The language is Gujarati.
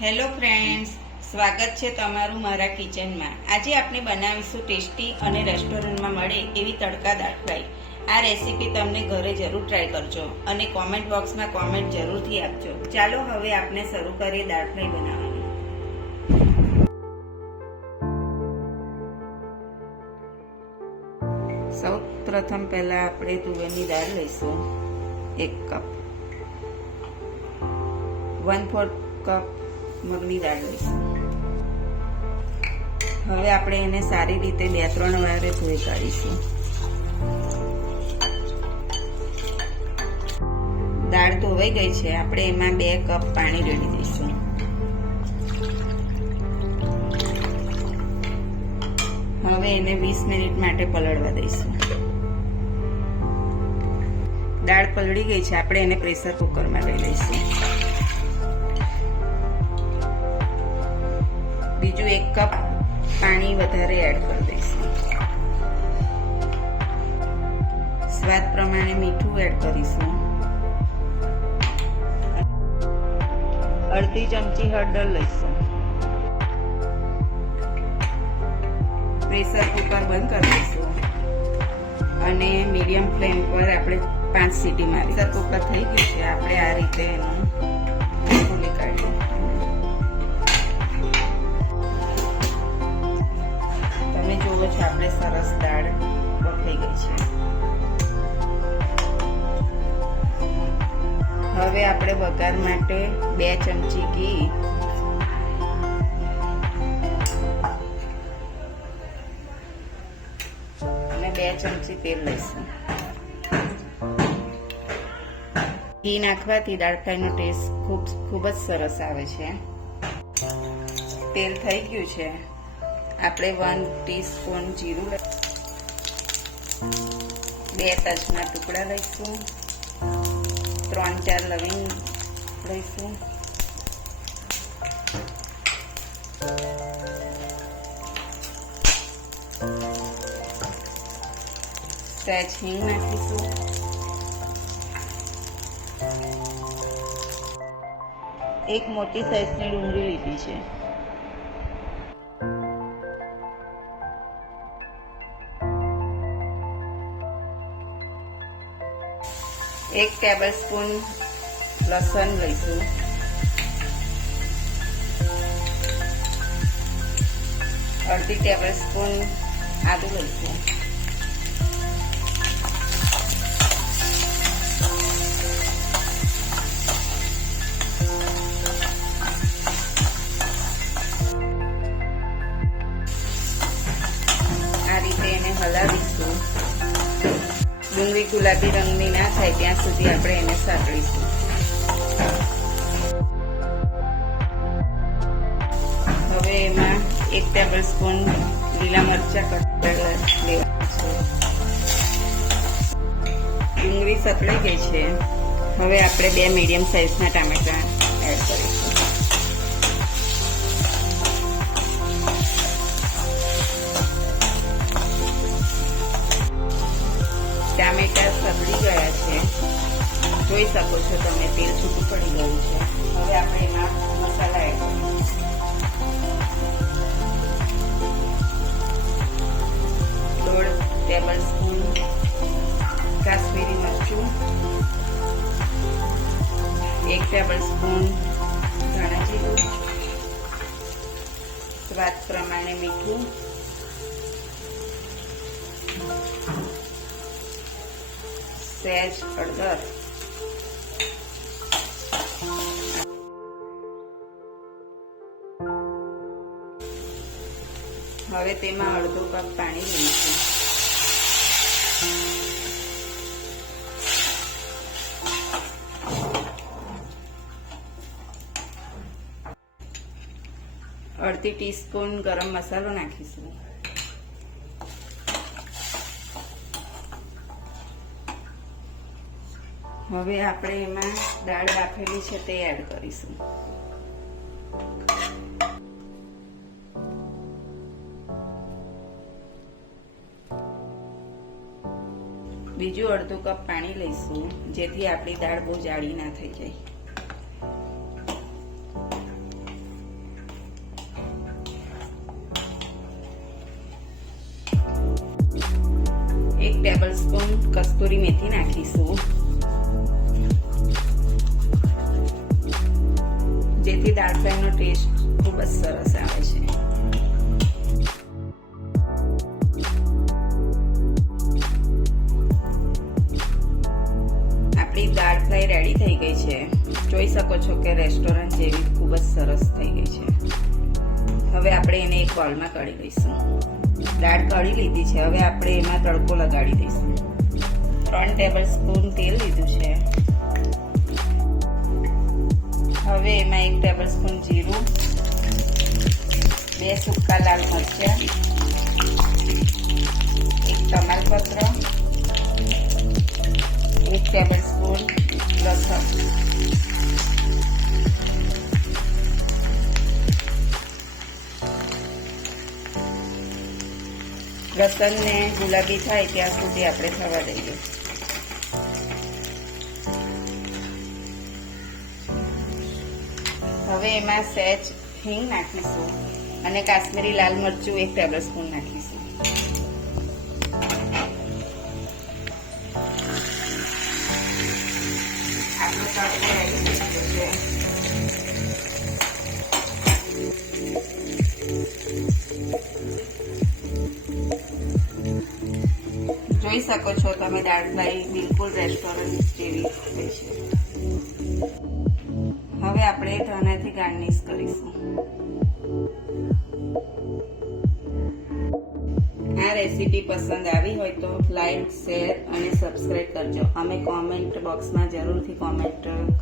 હેલો ફ્રેન્ડ્સ, સ્વાગત છે તમારું મારા કિચનમાં। આજે આપણે બનાવીશું ટેસ્ટી અને રેસ્ટોરન્ટમાં મળે એવી તડકા દાળ ફ્રાય। આ રેસીપી તમને ઘરે જરૂર ટ્રાય કરજો અને કોમેન્ટ બોક્સમાં કોમેન્ટ જરૂરથી આપજો। ચાલો હવે આપણે શરૂ કરીએ દાળ ફ્રાય બનાવવાનું। સૌ પ્રથમ પહેલા આપણે તુવેરની દાળ લઈશું 1 કપ, 1/4 કપ મગની દાળ લઈશું। હવે આપણે એને સારી રીતે 2-3 વાર ધોઈ કાઢીશું। દાળ ધોવાઈ ગઈ છે, આપણે એમાં 2 કપ પાણી રેડી દઈશું। હવે એને 20 મિનિટ માટે પલળવા દઈશું। દાળ પલળી ગઈ છે, આપણે એને પ્રેશર કુકરમાં લઈ લઈશું। બીજું 1 કપ પાણી વધારે એડ કરી દઈશું। સ્વાદ પ્રમાણે મીઠું એડ કરીશું। અડધી ચમચી હળદર લઈશું। પ્રેશર કુકર બંધ કરી દઈશું અને મીડિયમ ફ્લેમ પર આપણે 5 સીટી મારી। પ્રેશર કુકર થઈ ગયું છે, આપણે આ રીતે એનું ખોલી કાઢીએ। તમે જુઓ છો આપણે સરસ દાળ બફાઈ ગઈ છે। હવે આપણે વઘાર માટે 2 ચમચી ઘી અને 2 ચમચી તેલ લઈશું। ઘી નાખવાથી દાળ ફ્રાયનો ટેસ્ટ ખૂબ જ સરસ આવે છે। તેલ થઈ ગયું છે, આપણે 1 ટીસ્પૂન જીરું, 2 તજના ટુકડા લઈશું, 3-4 લવિંગ લઈશું, સહેજ હિંગ નાખીશું, 1 મોટી સાઈઝની ડુંગળી લીધી છે, 1 ટેબલસ્પૂન લસણ લઈશું, 1/2 ટેબલસ્પૂન આદુ લઈશું, આ રીતે એને હલાવીશું। ડુંગળી ગુલાબી રંગની ના થાય ત્યાં સુધી આપણે એને સાતળીશું। હવે એમાં 1 ટેબલસ્પૂન લીલા મરચાં કટકેલા લેવાના છે। ડુંગળી સતળાઈ ગઈ છે, હવે આપણે 2 મીડિયમ સાઈઝના ટામેટા એડ કરીશું। ટામેટા સબળી ગયા છે, જોઈ શકો છો તમે તેલ છૂટું પડી ગયું છે। હવે આપણે એમાં મસાલા એડ કરીશું। 1/2 ટેબલસ્પૂન કાશ્મીરી મરચું, 1 ટેબલસ્પૂન ધાણા જીરું, સ્વાદ પ્રમાણે મીઠું, સહેજ હળદર, હવે તેમાં અડધો કપ પાણી લઈશું। અડધી ટીસ્પૂન ગરમ મસાલો નાખીશું। હવે આપણે એમાં દાળ બાફેલી છે તે એડ કરીશું। બીજું અડધો કપ પાણી લઈશું, જેથી આપણી દાળ બહુ જાડી ના થઈ જાય। સ્પૂન કસ્તુરી મેથી નાખીશું, જેથી દાળ ફ્રાયનો ટેસ્ટ ખૂબ જ સરસ આવે છે. આપણી દાળ ફ્રાય રેડી થઈ ગઈ છે. જોઈ શકો છો કે રેસ્ટોરન્ટ જેવી ખૂબ જ સરસ થઈ ગઈ છે. હવે આપણે એને એક બોલમાં કાઢી લઈશું. દાળ કાઢી લીધી છે. હવે આપણે એમાં તડકો લગાડી દઈશું. 3 ટેબલ સ્પૂન તેલ લીધું છે. હવે એમાં 1 ટેબલ સ્પૂન જીરું, 2 સૂકા લાલ મરચાં, 1 તમાલપત્ર, 1 ટેબલ સ્પૂન લસણ, લસણને ગુલાબી થાય ત્યાં સુધી આપણે થવા દઈએ. હવે એમાં સહેજ હિંગ નાખીશું અને કાશ્મીરી લાલ મરચું 1 ટેબલ સ્પૂન નાખીશું. આપણો તડકો રેડી થઈ ગયો છે. જોઈ શકો છો તમે દાળ ફ્રાય બિલકુલ રેસ્ટોરન્ટ જેવી થઈ છે. હવે આપણે ધાણાથી ગાર્નિશ કરીશું. આ રેસીપી પસંદ આવી હોય તો લાઈક, શેર અને સબસ્ક્રાઇબ કરજો. અમે કોમેન્ટ બોક્સમાં જરૂરથી કોમેન્ટ કરજો.